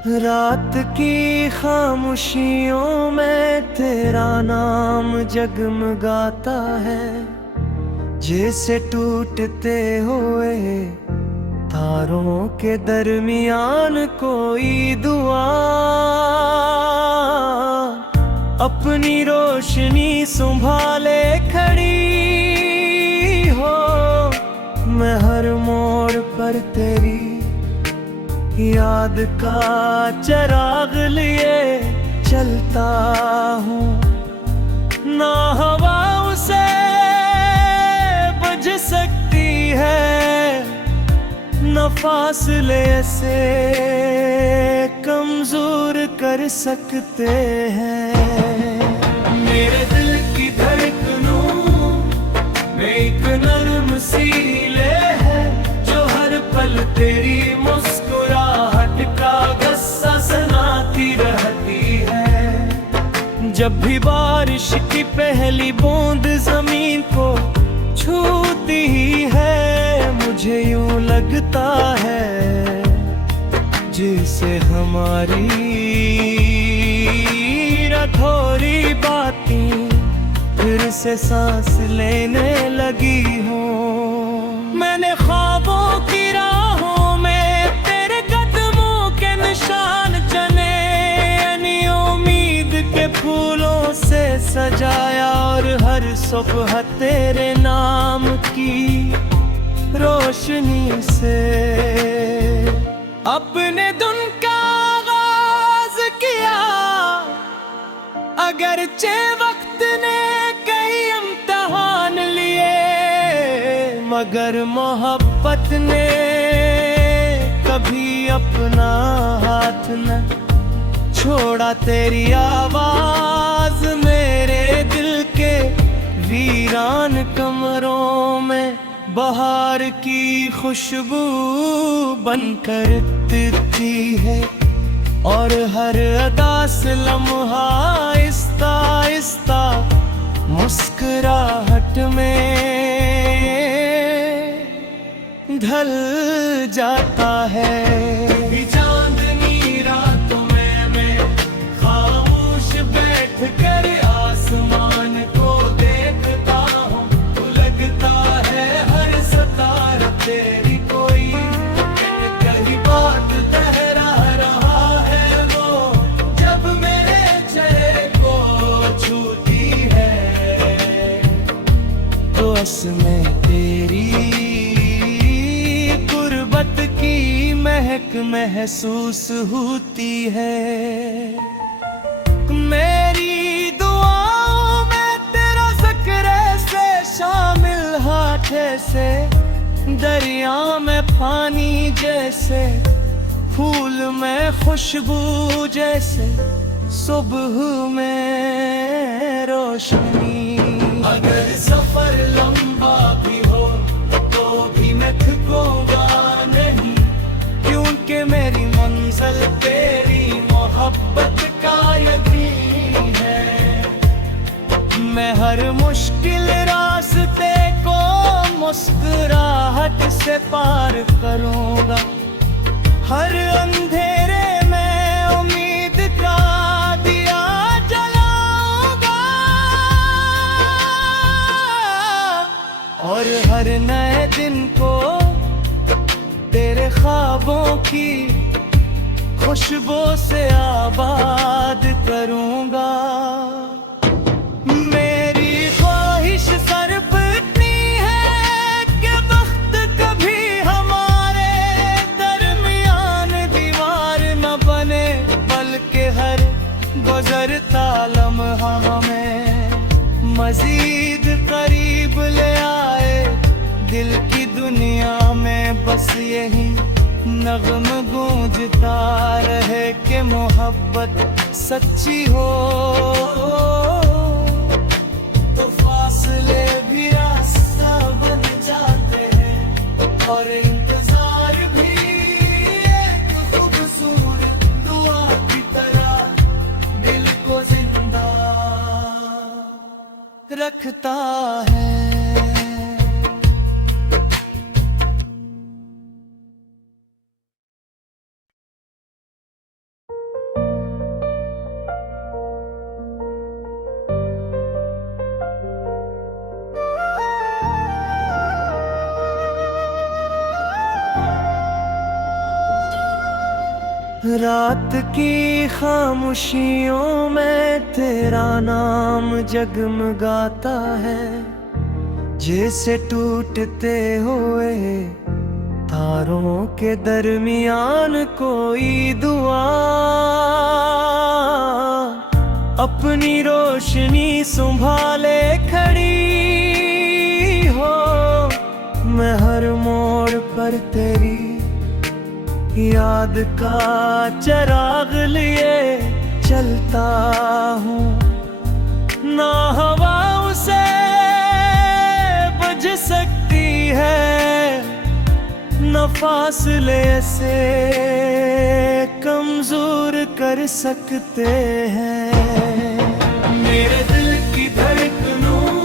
रात की खामोशियों में तेरा नाम जगमगाता है, जैसे टूटते हुए तारों के दरमियान कोई दुआ। अपनी रोशनी संभाले खड़ी हो, मैं हर मोड़ पर तेरी याद का चिराग लिए चलता हूँ। ना हवा उसे बुझ सकती है, न फासले से कमजोर कर सकते हैं। मेरे दिल की धड़कनों में एक नर्म सी ले है, जो हर पल तेरी मुस्कुराहट का गस्सा सुनाती रहती है। जब भी बारिश की पहली बूंद जमीन को छूती है, मुझे यूं लगता है जैसे हमारी अधूरी बातें फिर से सांस लेने लगी हूँ। मैंने ख्वाबों की राहों में तेरे कदमों के निशान चने, यानी उम्मीद के फूलों से सजाया, और हर सुबह तेरे नाम की रोशनी से अपने दिन का आगाज किया। अगरचे वक्त ने कई इम्तिहान लिए, मगर मोहब्बत ने कभी अपना हाथ न छोड़ा। तेरी आवाज मेरे दिल के वीरान कमरों में बहार की खुशबू बनकर तिरती है, और हर अदा से लम्हा आहिस्ता आहिस्ता मुस्कुराहट में ढल जाता है। चांदनी रातों में मैं खामोश बैठ कर आसमान को देखता हूँ, तो लगता है हर सितारा तेरी कोई कहीं बात दोहरा रहा है। वो जब मेरे चेहरे को छूती है, तो असमें तेरी गुर्बत की महक महसूस होती है। मेरी दुआओं में तेरा जिक्र से शामिल हाथे से, दरिया में पानी जैसे, फूल में खुशबू जैसे, सुबह में रोशनी। अगर सफर लंबा भी हो तो भी मैं थकूंगा नहीं, क्योंकि मेरी मंजिल तेरी मोहब्बत का यकीन है। मैं हर मुश्किल रास्ते को मुस्कुराहट से पार करूंगा, हर अंधेरे में उम्मीद का दिया जलाऊंगा, और हर नए दिन को तेरे ख्वाबों की खुशबू से आबाद करूंगा। मेरी ख्वाहिश सिर्फ इतनी है कि वक्त कभी हमारे दरमियान दीवार न बने, बल्कि हर गुजरता लम्हा हमें मजीद करीब ले आए। दिल की दुनिया में बस यही नग़्म गूंजता रहे कि मोहब्बत सच्ची हो, तो फासले भी रास्ता बन जाते हैं, और इंतजार भी एक खूबसूरत दुआ की तरह दिल को जिंदा रखता है। रात की खामोशियों में तेरा नाम जगमगाता है, जैसे टूटते हुए तारों के दरमियान कोई दुआ। अपनी रोशनी संभाले खड़ी हो, मैं हर मोड़ पर तेरी याद का चिराग लिए चलता हूँ। ना हवा उसे बुझ सकती है, न फासले से कमजोर कर सकते हैं। मेरे दिल की धड़कनों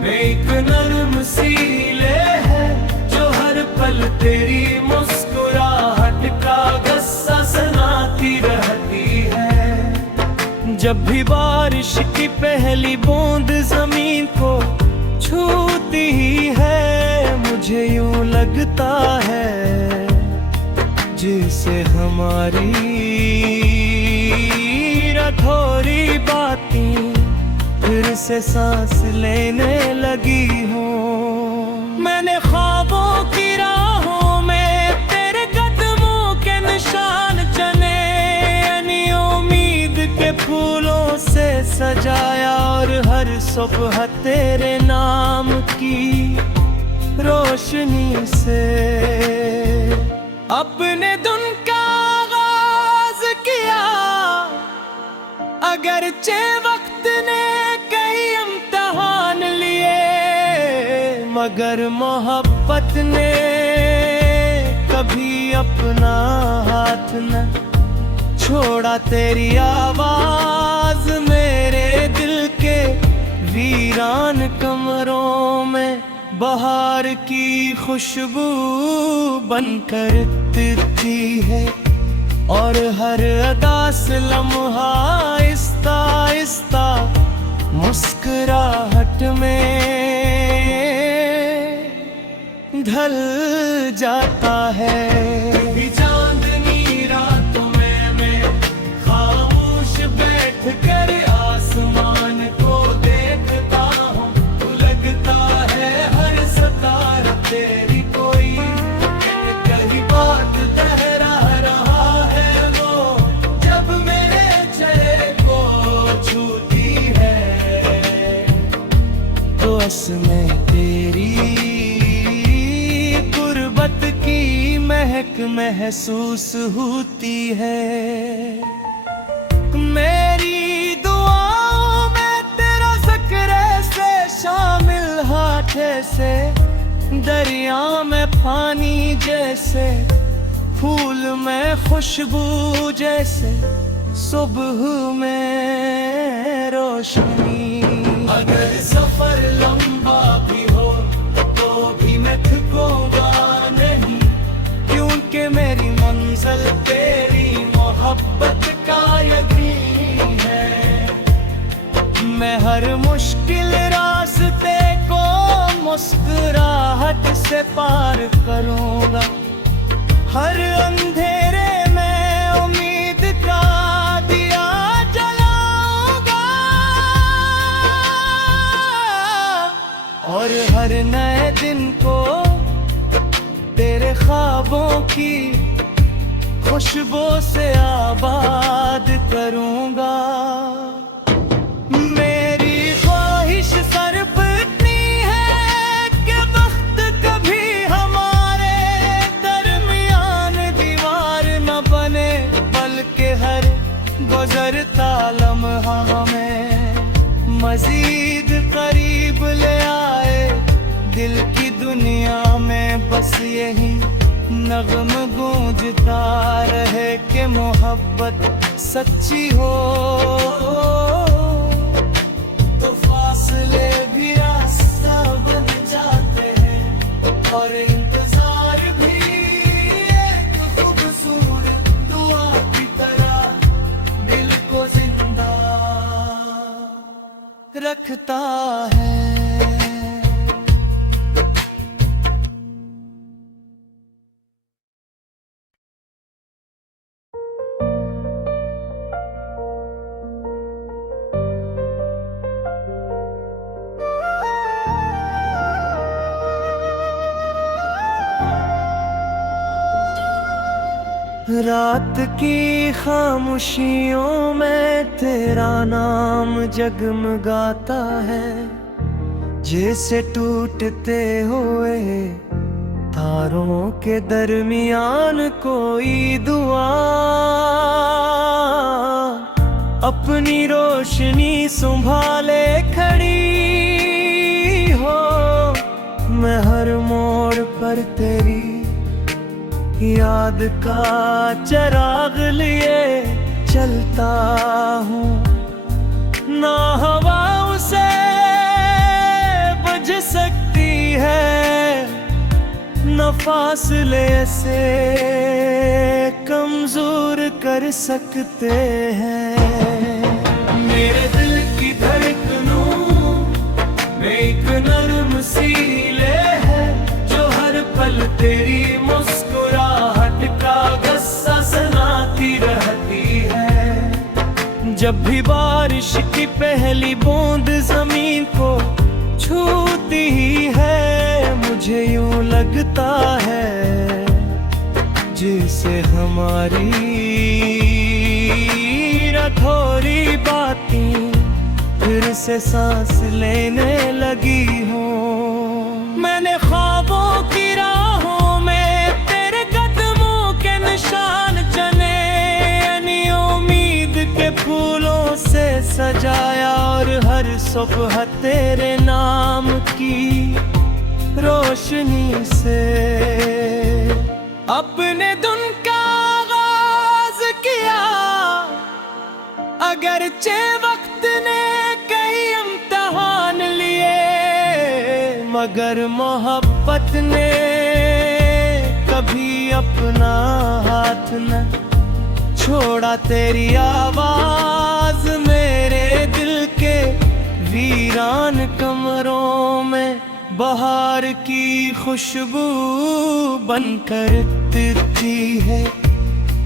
में एक नर्म सी लय है, जो हर पल तेरी मुस्कुराहट का गस्सा सुनाती रहती है। जब भी बारिश की पहली बूंद जमीन को छूती ही है, मुझे यूं लगता है जैसे हमारी थोड़ी बातें फिर से सांस लेने लगी हूँ। मैंने ख्वाबों की राहों में तेरे कदमों के निशान चने, यानी उम्मीद के फूलों से सजाया, और हर सुबह तेरे नाम की रोशनी से अपने दिन का आगाज किया। अगरचे वक्त ने कई इम्तिहान लिए, मगर मोहब्बत ने कभी अपना हाथ न छोड़ा। तेरी आवाज मेरे दिल के वीरान कमरों में बहार की खुशबू बनकर उतरती है, और हर अदा से लम्हा आहिस्ता आहिस्ता मुस्कुराहट में ढल जाता है। कभी चांदनी रातों में मैं खामोश बैठ कर आसमान को देखता हूँ, तो लगता है हर सितारा तेरी कोई कहीं बात दोहरा रहा है। वो जब मेरे चेहरे को छूती है, तो असमें तेरी गुर्बत की महक महसूस होती है। मेरी दुआओं में तेरा ज़िक्र से शामिल हाथे से, दरिया में पानी जैसे, फूल में खुशबू जैसे, सुबह में रोशनी। अगर सफर लंबा भी हो तो भी मैं थकूंगा नहीं, क्योंकि मेरी मंजिल तेरी मोहब्बत का यकीन है। मैं हर मुश्किल रास्ते को मुस्कुराहट से पार करूंगा, हर अंधेरे में उम्मीद का दिया जलाऊंगा, और हर नए दिन को तेरे ख्वाबों की खुशबू से आबाद करूंगा। मेरी ख्वाहिश सिर्फ इतनी है कि वक्त कभी हमारे दरमियान दीवार न बने, बल्कि हर गुजरता लम्हा हमें मजीद करीब ले आए। दिल की दुनिया में बस यही नगम गूंजता रहे कि मोहब्बत सच्ची हो, तो फासले भी रास्ता बन जाते हैं, और इंतजार भी एक खूबसूरत दुआ की तरह दिल को जिंदा रखता है। रात की खामोशियों में तेरा नाम जगमगाता है, जैसे टूटते हुए तारों के दरमियान कोई दुआ। अपनी रोशनी संभाले खड़ी हो, मैं हर मोड़ पर तेरी याद का चिराग लिए चलता हूँ। ना हवा उसे बुझ सकती है, न फासले से कमजोर कर सकते हैं। मेरे दिल की धड़कनों में एक नर्म सी लय है, जो हर पल तेरी मुस्कुराहट का गस्सा सुनाती रहती है। जब भी बारिश की पहली बूंद जमीन को छूती है, मुझे यूं लगता है जैसे हमारी थोड़ी बातें फिर से सांस लेने लगी हूँ। मैंने ख्वाबों की राहों में तेरे कदमों के निशान चने, यानी उम्मीद के फूलों से सजाया, और हर सुबह तेरे नाम की रोशनी से अपने दिन का आगाज किया। अगरचे वक्त ने कई इम्तिहान लिए, मगर मोहब्बत ने कभी अपना हाथ न छोड़ा। तेरी आवाज मेरे दिल के वीरान कमरों में बहार की खुशबू बनकर तिरती है,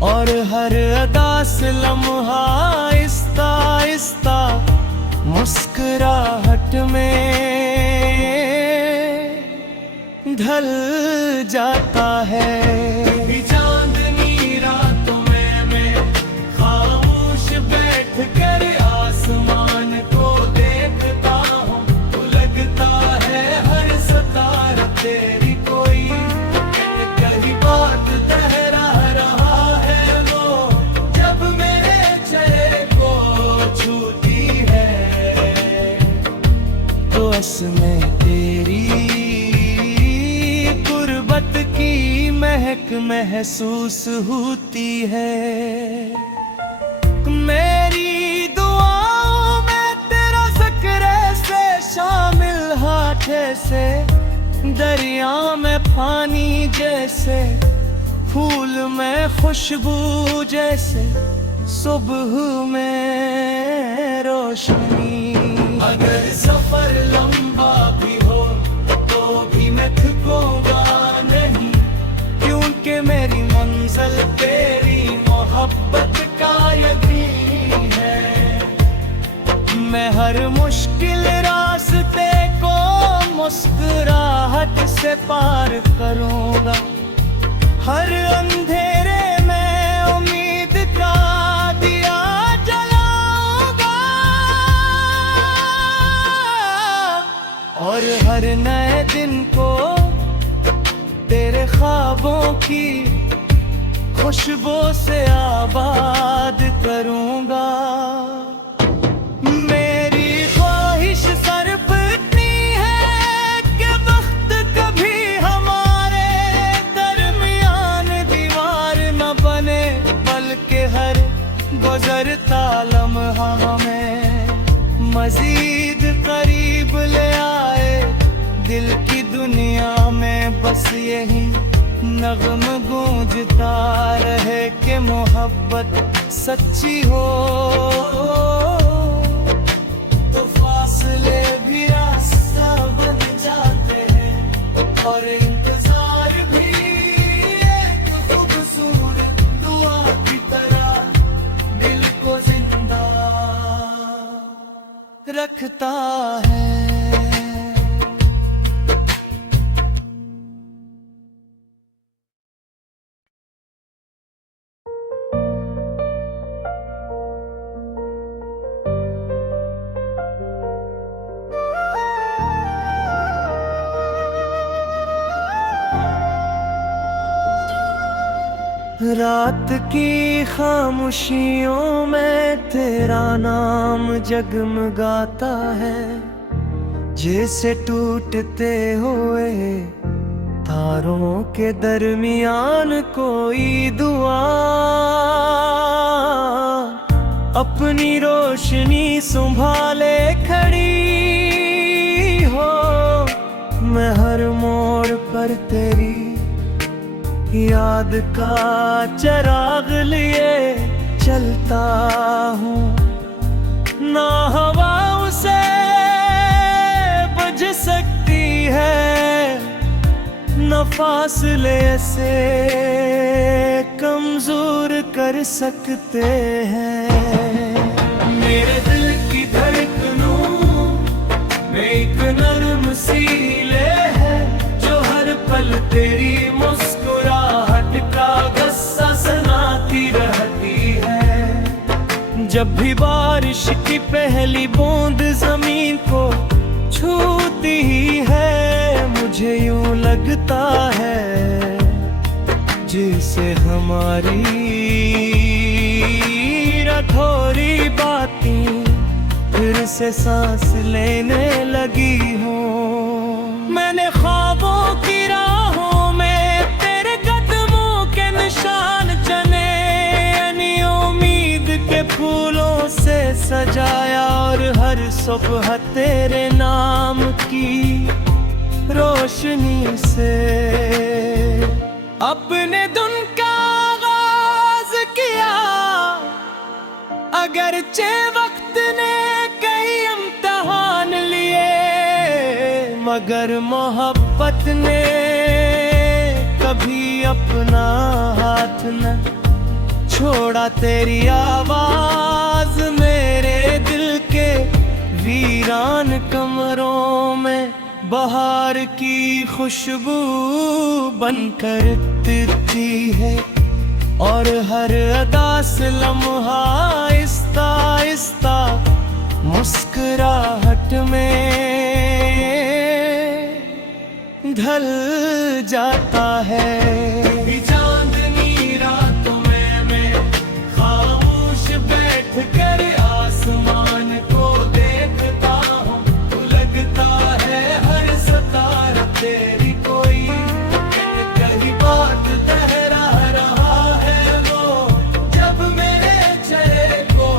और हर अदा से लम्हा आहिस्ता आहिस्ता मुस्कुराहट में ढल जाता है। चांदनी रातों में मैं खामोश बैठ कर आसमान को देखता हूँ, तो लगता है हर सितारा तेरी कोई कहीं बात दोहरा रहा है। वो जब मेरे चेहरे को छूती है, तो असमें तेरी गुर्बत की महक महसूस होती है। मेरी दुआओं में तेरा ज़िक्र से शामिल हाथे से, दरिया में पानी जैसे, फूल में खुशबू जैसे, सुबह में रोशनी। अगर सफर लंबा भी हो तो भी मैं थकूंगा नहीं, क्योंकि मेरी मंजिल तेरी मोहब्बत का यकीन है। मैं हर मुश्किल रास्ते को मुस्कुराहट से पार करूंगा, हर अंधेरे में उम्मीद का दिया जलाऊंगा, और हर नए दिन को तेरे ख्वाबों की खुशबू से आबाद करूंगा। मेरी ख्वाहिश सिर्फ इतनी है कि वक्त कभी हमारे दरमियान दीवार न बने, बल्कि हर गुजरता लम्हा हमें मजीद करीब ले आए। दिल की दुनिया में बस यही नग़्म गूंजता रहे कि मोहब्बत सच्ची हो, तो फासले भी रास्ता बन जाते हैं, और इंतजार भी एक खूबसूरत दुआ की तरह दिल को जिंदा रखता है। रात की खामोशियों में तेरा नाम जगमगाता है, जैसे टूटते हुए तारों के दरमियान कोई दुआ। अपनी रोशनी संभाले खड़ी हो, मैं हर मोड़ पर तेरी याद का चिराग लिए चलता हूँ। ना हवा उसे बुझ सकती है, न फासले से कमजोर कर सकते हैं। मेरे दिल की धड़कनों में एक नर्म सी लय है, जो हर पल तेरी मुस्कुराहट का गस्सा सुनाती रहती है। जब भी बारिश की पहली बूंद जमीन को छूती है, मुझे यूं लगता है जैसे हमारी थोड़ी बातें फिर से सांस लेने लगी हूँ। मैंने ख्वाबों की राहों में तेरे कदमों के निशान चने, यानी उम्मीद के फूलों से सजाया, और हर सुबह तेरे नाम की रोशनी से अपने दिन का आगाज किया। अगरचे वक्त ने कई इम्तिहान लिए, मगर मोहब्बत ने कभी अपना हाथ न छोड़ा। तेरी आवाज मेरे दिल के वीरान कमरों में बहार की खुशबू बनकर तिरती है, और हर अदा से लम्हा आहिस्ता आहिस्ता मुस्कुराहट में ढल जाता है। चांदनी रातों में मैं खामोश बैठ कर आसमान को देखता हूँ, तो लगता है हर सितारा तेरी कोई कहीं बात दोहरा रहा है। वो जब मेरे चेहरे को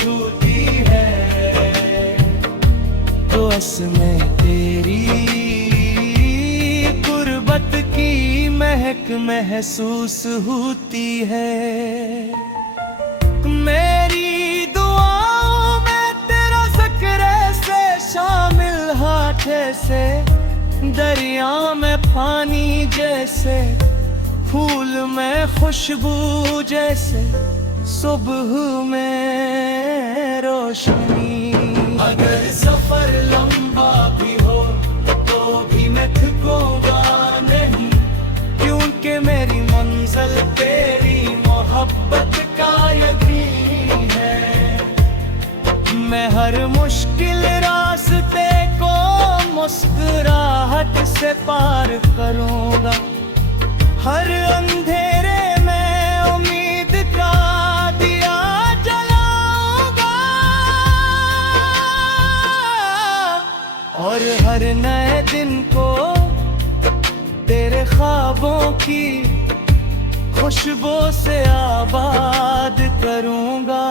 छूती है, तो असमें तेरी गुर्बत की महक महसूस होती है। मेरी दुआओं में तेरा ज़िक्र से शामिल हाथे से, दरिया में पानी जैसे, फूल में खुशबू जैसे, सुबह में रोशनी। अगर सफर लंबा भी हो तो भी मैं थकूंगा नहीं, क्योंकि मेरी मंजिल तेरी मोहब्बत का यकीन है। मैं हर मुश्किल रास्ते को मुस्कुराहट से पार करूंगा, हर अंधेरे में उम्मीद का दिया जलाऊंगा, और हर नए दिन को तेरे ख्वाबों की खुशबू से आबाद करूंगा।